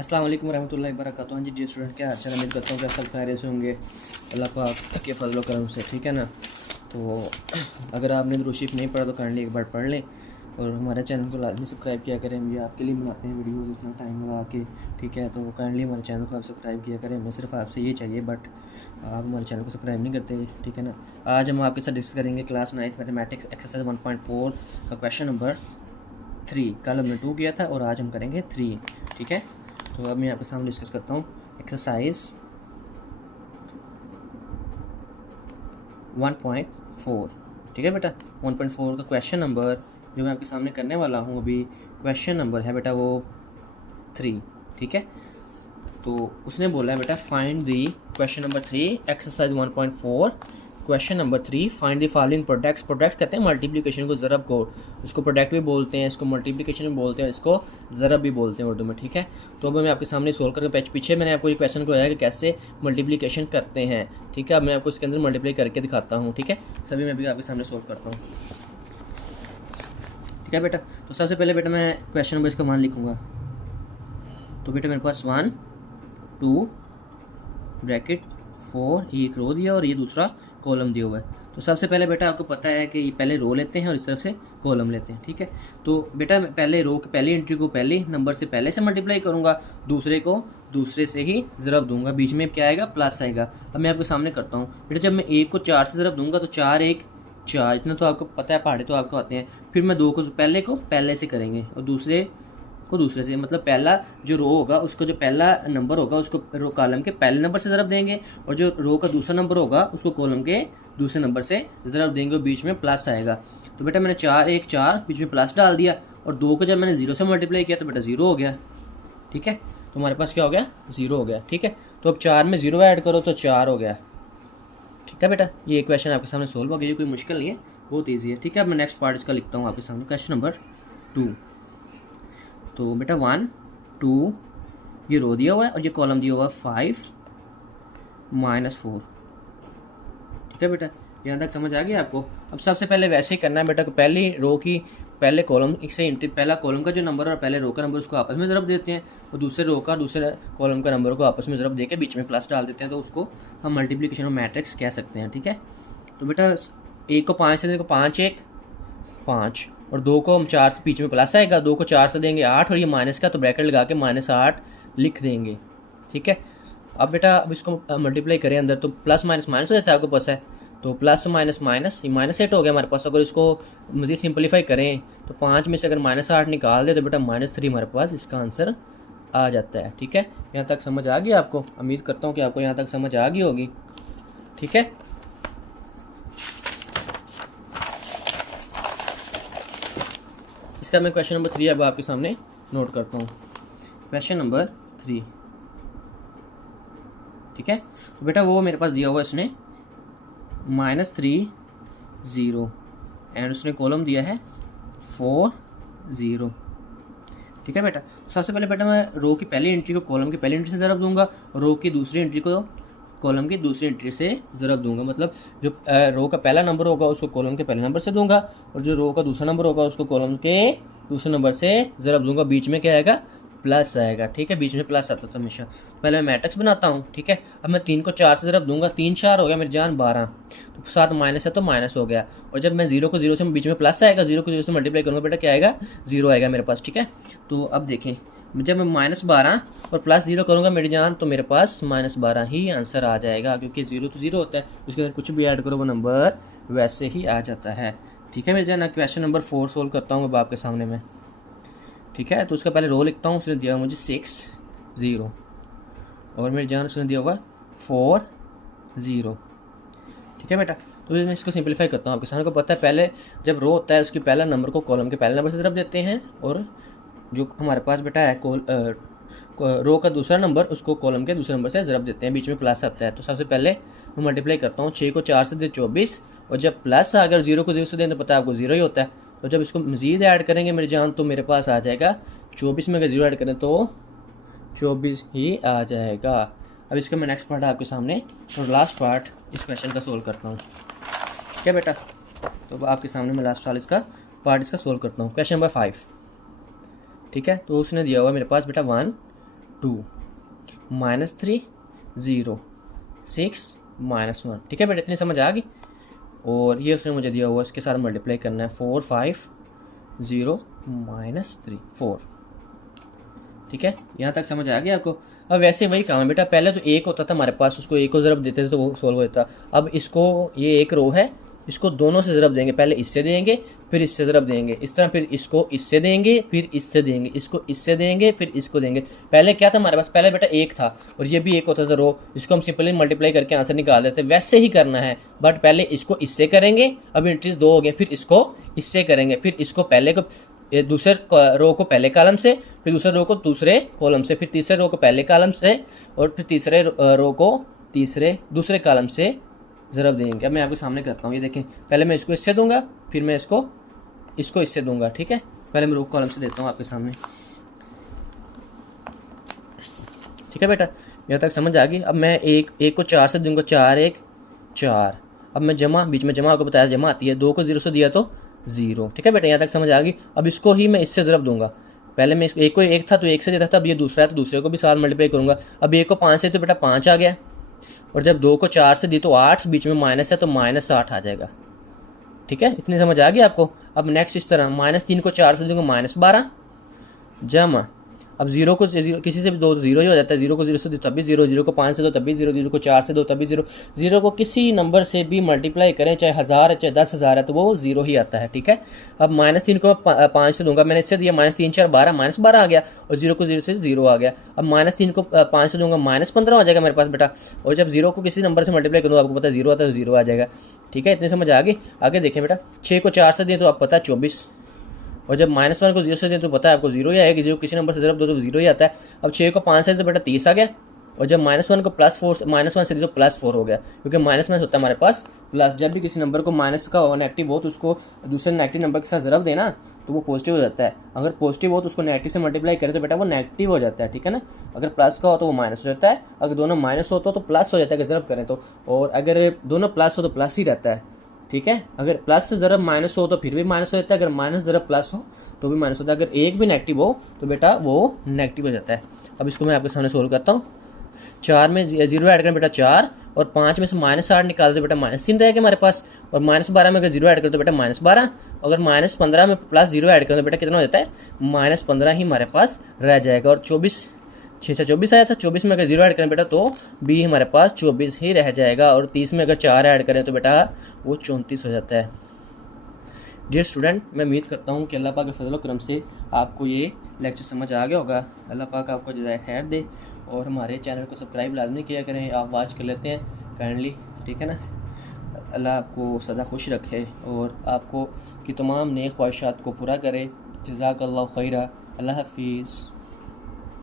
अस्सलाम वालेकुम रहमतुल्लाहि वबरकातुहू। हाँ जी डियर स्टूडेंट, क्या अच्छा उम्मीद करता हूँ कि आप सब खैरियत से होंगे अल्लाह पाक के फजल करम से, ठीक है ना। तो अगर आपने दुरूद शरीफ नहीं पढ़ा तो काइंडली एक बार पढ़ लें और हमारे चैनल को लाजमी सब्सक्राइब किया करें। हम ये आपके लिए बनाते हैं वीडियोस इतना टाइम लगा के, ठीक है। तो काइंडली हमारे चैनल को आप सब्सक्राइब किया करें। हमें सिर्फ आपसे ये चाहिए, बट आप हमारे चैनल को सब्सक्राइब नहीं करते, ठीक है ना। आज हम आपके साथ डिस्कस करेंगे क्लास 9 मैथमेटिक्स एक्सरसाइज 1.4 का क्वेश्चन नंबर 3। कल हमने 2 किया था और आज हम करेंगे 3, ठीक है। तो अब मैं आपके सामने डिस्कस करता हूँ एक्सरसाइज 1.4, ठीक है बेटा। 1.4 का क्वेश्चन नंबर जो मैं आपके सामने करने वाला हूँ अभी, क्वेश्चन नंबर है बेटा वो 3, ठीक है। तो उसने बोला है बेटा find the question number 3 exercise 1.4 question number 3 find the following products. Products कहते हैं मल्टीप्लिकेशन को, ज़रब को, इसको प्रोडक्ट भी बोलते हैं, इसको मल्टीप्लिकेशन भी बोलते हैं, इसको ज़रब भी बोलते हैं उर्दू में, ठीक है। तो अब मैं आपके सामने सोल्व करके पीछे मैंने आपको ये क्वेश्चन को कि कैसे मल्टीप्लिकेशन करते हैं, ठीक है। अब मैं आपको इसके अंदर मल्टीप्लाई करके दिखाता हूँ, ठीक है। सभी मैं भी आपके सामने सोल्व करता हूँ, ठीक है बेटा। तो सबसे पहले बेटा मैं क्वेश्चन नंबर इसका मान लिखूँगा। तो बेटा मेरे पास 1 2 ब्रैकेट 4, ये एक रो दिया और ये दूसरा कॉलम दिया हुआ है। तो सबसे पहले बेटा आपको पता है कि ये पहले रो लेते हैं और इस तरफ से कॉलम लेते हैं, ठीक है। तो बेटा मैं पहले रो की पहली एंट्री को पहले नंबर से पहले से मल्टीप्लाई करूँगा, दूसरे को दूसरे से ही ज़रब दूंगा, बीच में क्या आएगा, प्लस आएगा। अब मैं आपके सामने करता हूँ बेटा, जब मैं 1 को 4 से ज़रब दूंगा तो 4 1 4, इतना तो आपको पता है, पहाड़े तो आपको आते हैं। फिर मैं 2 को पहले से करेंगे और दूसरे को दूसरे से, मतलब पहला जो रो होगा उसका जो पहला नंबर होगा उसको रो कॉलम के पहले नंबर से ज़रब देंगे और जो रो का दूसरा नंबर होगा उसको कॉलम के दूसरे नंबर से ज़रब देंगे और बीच में प्लस आएगा। तो बेटा मैंने 4 1 4 बीच में प्लस डाल दिया और 2 को जब मैंने 0 से मल्टीप्लाई किया तो बेटा 0 हो गया, ठीक है। तो हमारे पास क्या हो गया, 0 हो गया, ठीक है। तो अब 4 में 0 ऐड करो तो 4 हो गया, ठीक है बेटा। ये क्वेश्चन आपके सामने सोल्व हो गया, ये कोई मुश्किल नहीं है, बहुत ईजी है, ठीक है। अब मैं नेक्स्ट पार्ट इसका लिखता हूँ आपके सामने, क्वेश्चन नंबर 2। तो बेटा 1 2 ये रो दिया हुआ है और ये कॉलम दिया हुआ है 5 -4, ठीक है बेटा। यहाँ तक समझ आ गया आपको। अब सबसे पहले वैसे ही करना है बेटा को, पहली रो की पहले कॉलम से एंट्री, पहला कॉलम का जो नंबर है और पहले रो का नंबर उसको आपस में ज़रब देते हैं और दूसरे रो का दूसरे कॉलम का नंबर को आपस में ज़रब देके बीच में प्लस डाल देते हैं, तो उसको हम मल्टीप्लिकेशन ऑफ मैट्रिक्स कह सकते हैं, ठीक है। तो बेटा 1 को 5 से देखो, 5 1 5 और 2 को हम 4 से बीच में प्लस आएगा, 2 को 4 से देंगे 8 और ये माइनस का, तो ब्रैकेट लगा के -8 लिख देंगे, ठीक है। अब बेटा अब इसको मल्टीप्लाई करें अंदर तो प्लस माइनस माइनस हो जाता है, आपको पता है। तो प्लस माइनस माइनस, ये -8 हो गया हमारे पास। अगर इसको मज़ीद सिंपलीफाई करें तो 5 में से अगर -8 निकाल दे तो बेटा -3 हमारे पास इसका आंसर आ जाता है, ठीक है। यहाँ तक समझ आ गई आपको, उम्मीद करता हूँ कि आपको यहाँ तक समझ आ गई होगी, ठीक है। इसका मैं क्वेश्चन नंबर 3 अब आपके सामने नोट करता हूँ, क्वेश्चन नंबर 3, ठीक है। तो बेटा वो मेरे पास दिया हुआ इसने -3 0 एंड उसने कॉलम दिया है 4 0, ठीक है बेटा। सबसे पहले बेटा मैं रो की पहली एंट्री को कॉलम की पहली एंट्री से ज़रब दूंगा और रो की दूसरी एंट्री को कॉलम की दूसरी एंट्री से ज़रब दूंगा, मतलब जो रो का पहला नंबर होगा उसको कॉलम के पहले नंबर से दूंगा और जो रो का दूसरा नंबर होगा उसको कॉलम के दूसरे नंबर से ज़रब दूंगा, बीच में क्या आएगा, प्लस आएगा, ठीक है। बीच में प्लस आता था हमेशा। पहले मैं मैट्रिक्स बनाता हूँ, ठीक है। अब मैं 3 को 4 से ज़रब दूंगा, 3 4 हो गया मेरी जान 12, तो 7 माइनस है तो माइनस हो गया। और जब मैं 0 को 0 से बीच में प्लस आएगा, 0 को 0 से मल्टीप्लाई करूँगा बेटा क्या आएगा, 0 आएगा मेरे पास, ठीक है। तो अब देखें जब मैं -12 और प्लस 0 करूँगा मेरी जान तो मेरे पास -12 ही आंसर आ जाएगा, क्योंकि 0 तो 0 होता है, उसके अंदर कुछ भी ऐड करो वो नंबर वैसे ही आ जाता है, ठीक है मेरी जान। क्वेश्चन नंबर 4 सोल्व करता हूँ अब आपके सामने में, ठीक है। तो उसका पहले रो लिखता हूँ, उसने दिया हुआ मुझे 6 0 और मेरी जान उसने दिया हुआ 4 0, ठीक है बेटा। तो मैं इसको सिंपलीफाई करता हूँ आपके सामने। को पता है पहले जब रो होता है उसके पहला नंबर को कॉलम के पहले नंबर से ज़रब देते हैं और जो हमारे पास बेटा है रो का दूसरा नंबर उसको कॉलम के दूसरे नंबर से ज़रब देते हैं, बीच में प्लस आता है। तो सबसे पहले मैं मल्टीप्लाई करता हूँ, 6 को 4 से दे 24 और जब प्लस आ अगर 0 को 0 से दें तो पता है आपको 0 ही होता है। तो जब इसको मज़ीद ऐड करेंगे मेरी जान तो मेरे पास आ जाएगा 24 में अगर 0 ऐड करें तो 24 ही आ जाएगा। अब इसका मैं नेक्स्ट पार्ट आपके सामने और लास्ट पार्ट इस क्वेश्चन का सोल्व करता हूँ, क्या बेटा। तो आपके सामने मैं लास्ट वाला इसका पार्ट इसका सोल्व करता हूँ, क्वेश्चन नंबर 5, ठीक है। तो उसने दिया हुआ मेरे पास बेटा 1 2 -3 0 6 -1। ठीक है बेटा, इतनी समझ आ गई। और ये उसने मुझे दिया हुआ, इसके साथ मल्टीप्लाई करना है 4 5 0 -3 4। ठीक है, यहाँ तक समझ आ गया आपको। अब वैसे वही काम है बेटा, पहले तो एक होता था हमारे पास, उसको एक को ज़रब देते थे तो वो सोल्व हो जाता। अब इसको, ये एक रो है, इसको दोनों से ज़रब देंगे, पहले इससे देंगे फिर इससे ज़रब देंगे, इस तरह फिर इसको इससे देंगे फिर इससे देंगे, इसको इससे देंगे फिर इसको देंगे। पहले क्या था हमारे पास, पहले बेटा एक था और ये भी एक होता था रो, इसको हम सिंपली मल्टीप्लाई करके आंसर निकाल देते। वैसे ही करना है, बट पहले इसको इससे करेंगे, अब इंट्रीज 2 हो गए, फिर इसको इससे करेंगे, फिर इसको पहले को दूसरे रो को पहले कॉलम से, फिर दूसरे रो को दूसरे कॉलम से, फिर तीसरे रो को पहले कॉलम से, और फिर तीसरे रो को दूसरे कॉलम से ज़रब देंगे। अब मैं आपके सामने करता हूँ, ये देखें, पहले मैं इसको इससे दूंगा, फिर मैं इसको इससे दूंगा। ठीक है, पहले मैं रो कॉलम से देता हूँ आपके सामने। ठीक है बेटा, यहाँ तक समझ आ गई। अब मैं एक को 4 से दूंगा, 4 1 4। अब मैं जमा, बीच में जमा आपको बताया जमा आती है, 2 को 0 से दिया तो 0। ठीक है बेटा, यहाँ तक समझ आ गई। अब इसको ही मैं इससे ज़रब दूंगा, पहले मैं एक को एक था तो एक से देता था, अब ये दूसरा है तो दूसरे को भी साथ मल्टीप्लाई करूँगा। अब एक को 5 से तो बेटा 5 आ गया, और जब 2 को 4 से दी तो 8, बीच में माइनस है तो -8 आ जाएगा। ठीक है, इतनी समझ आ गई आपको। अब नेक्स्ट इस तरह, -3 को 4 से दूंगा -12 जमा, अब 0 को किसी से भी दो तो 0 ही हो जाता है, 0 को 0 से दो तब भी 0, 0 को 5 से दो तब भी 0, 0 को 4 से दो तब भी 0, 0 को किसी नंबर से भी मल्टीप्लाई करें, चाहे 1000 है चाहे 10,000 है, तो वो 0 ही आता है। ठीक है, अब -3 को 5 से दूंगा, मैंने इससे दिया -3 4 12 -12 आ गया, और 0 को 0 से 0 आ गया। अब -3 को 5 से दूंगा, -15 हो जाएगा मेरे पास बेटा, और जब 0 को किसी नंबर से मल्टीप्लाई करूँगा, आपको पता है 0 आता है तो 0 आ जाएगा। ठीक है, इतनी समझ आ गई। आगे देखें बेटा, 6 को 4 से दिए तो आपको पता है 24, और जब -1 को 0 से दें तो पता है आपको 0 ही आएगा, 0 किसी नंबर से ज़रब दो तो 0 ही आता है। अब 6 को 5 से तो बेटा 30 आ गया, और जब -1 को -1 से दे तो +4 हो गया, क्योंकि माइनस होता है हमारे पास प्लस। जब भी किसी नंबर को माइनस का नेगेटिव हो तो उसको दूसरे नेगेटिव नंबर के साथ ज़रब देना तो वो पॉजिटिव हो जाता है। अगर पॉजिटिव हो तो उसको नेगेटिव से मल्टीप्लाई करें तो बेटा वो नेगेटिव हो जाता है। ठीक है ना, अगर प्लस का हो तो वो माइनस हो जाता है, अगर दोनों माइनस हो तो प्लस हो जाता है अगर ज़रब करें तो, और अगर दोनों प्लस हो तो प्लस ही रहता है। ठीक है, अगर प्लस से ज़रब माइनस हो तो फिर भी माइनस हो जाता है, अगर माइनस ज़रब प्लस हो तो भी माइनस होता है, अगर एक भी नेगेटिव हो तो बेटा वो नेगेटिव हो जाता है। अब इसको मैं आपके सामने सोल्व करता हूँ। 4 में 0 ऐड करें बेटा 4, और 5 में से -8 निकाल दो बेटा -3 रहेगा हमारे पास, और -12 में अगर 0 ऐड कर दो बेटा -12, अगर -15 में +0 ऐड कर दो बेटा कितना हो जाता है -15 ही हमारे पास रह जाएगा। और 24 6 से 24 आया था, 24 में अगर 0 ऐड करें बेटा तो बी हमारे पास 24 ही रह जाएगा, और 30 में अगर 4 ऐड करें तो बेटा वो 34 हो जाता है। डियर स्टूडेंट, मैं उम्मीद करता हूँ कि अल्लाह पाक के फजल करम से आपको ये लेक्चर समझ आ गया होगा। अल्लाह पाक आपको जज़ाए खैर दे, और हमारे चैनल को सब्सक्राइब लाजमी किया करें, आप वॉच कर लेते हैं काइंडली। ठीक है ना, अल्लाह आपको सदा खुश रखे और आपको की तमाम नेक ख्वाहिशात को पूरा करे। जज़ाकल्लाहु खैरा। अल्लाह हाफिज़।